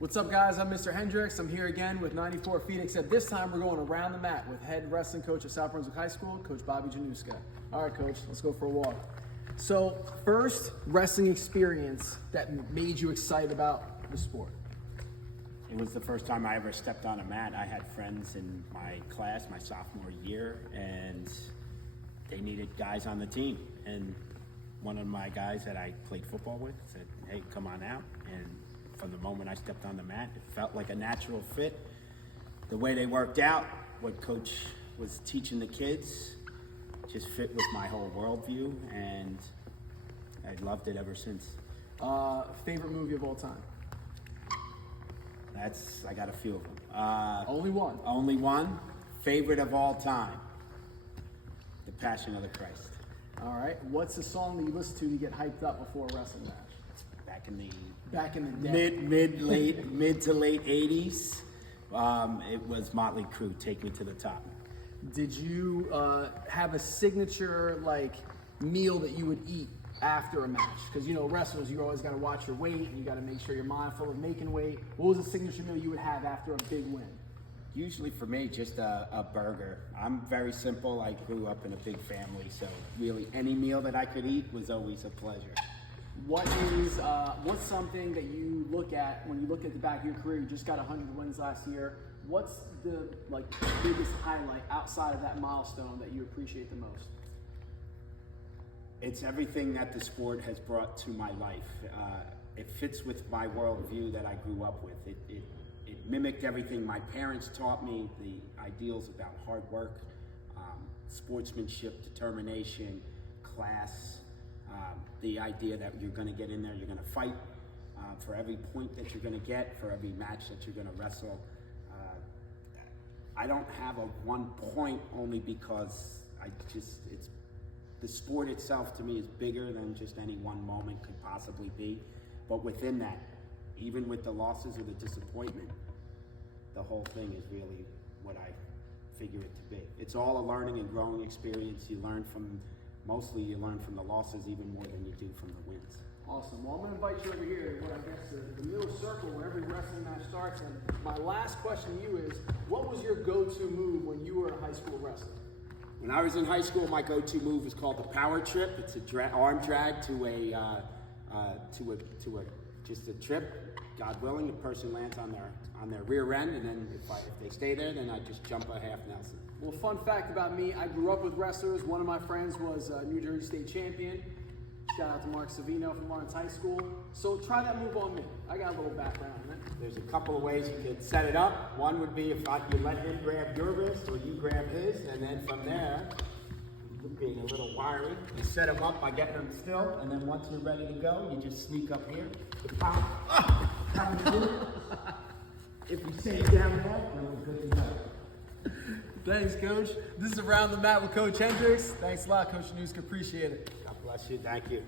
What's up, guys? I'm Mr. Hendricks. I'm here again with 94 Feet, except this time we're going around the mat with head wrestling coach of South Brunswick High School, Coach Bobby Januska. All right, Coach, let's go for a walk. So, first wrestling experience that made you excited about the sport? It was the first time I ever stepped on a mat. I had friends in my class, my sophomore year, and they needed guys on the team. And one of my guys that I played football with said, "Hey, come on out." And from the moment I stepped on the mat, it felt like a natural fit. The way they worked out, what Coach was teaching the kids, just fit with my whole worldview, and I loved it ever since. Favorite movie of all time? I got a few of them. Only one? Only one. Favorite of all time, The Passion of the Christ. All right. What's the song that you listen to get hyped up before a wrestling match? Back in the day. mid to late 80s, it was Motley Crue, Take Me to the Top. Did you have a signature meal that you would eat after a match? Because wrestlers, you always got to watch your weight and you got to make sure you're mindful of making weight. What was a signature meal you would have after a big win? Usually for me, just a burger. I'm very simple. I grew up in a big family, so really any meal that I could eat was always a pleasure. What's something that you look at when you look at the back of your career? You just got 100 wins last year. What's the biggest highlight outside of that milestone that you appreciate the most? It's everything that the sport has brought to my life. It fits with my worldview that I grew up with. It mimicked everything my parents taught me, the ideals about hard work, sportsmanship, determination, class, the idea that you're going to get in there, you're going to fight for every point that you're going to get, for every match that you're going to wrestle. I don't have a one point, only because the sport itself to me is bigger than just any one moment could possibly be. But within that, even with the losses or the disappointment, the whole thing is really what I figure it to be. It's all a learning and growing experience. Mostly you learn from the losses even more than you do from the wins. Awesome. Well, I'm going to invite you over here to the middle circle where every wrestling match starts. And my last question to you is, what was your go-to move when you were a high school wrestler? When I was in high school, my go-to move was called the power trip. It's a arm drag to just a trip. God willing, the person lands on their rear end, and then if they stay there, then I just jump a half Nelson. Well, fun fact about me, I grew up with wrestlers. One of my friends was a New Jersey State champion. Shout out to Mark Savino from Lawrence High School. So try that move on me. I got a little background in it. There's a couple of ways you could set it up. One would be if you let him grab your wrist or you grab his, and then from there, being a little wiry, you set him up by getting him still, and then once you're ready to go, you just sneak up here, you pop, if you stay down there, then we're good to go. Thanks, Coach. This is Around the Mat with Coach Hendricks. Thanks a lot, Coach Januska. Appreciate it. God bless you. Thank you.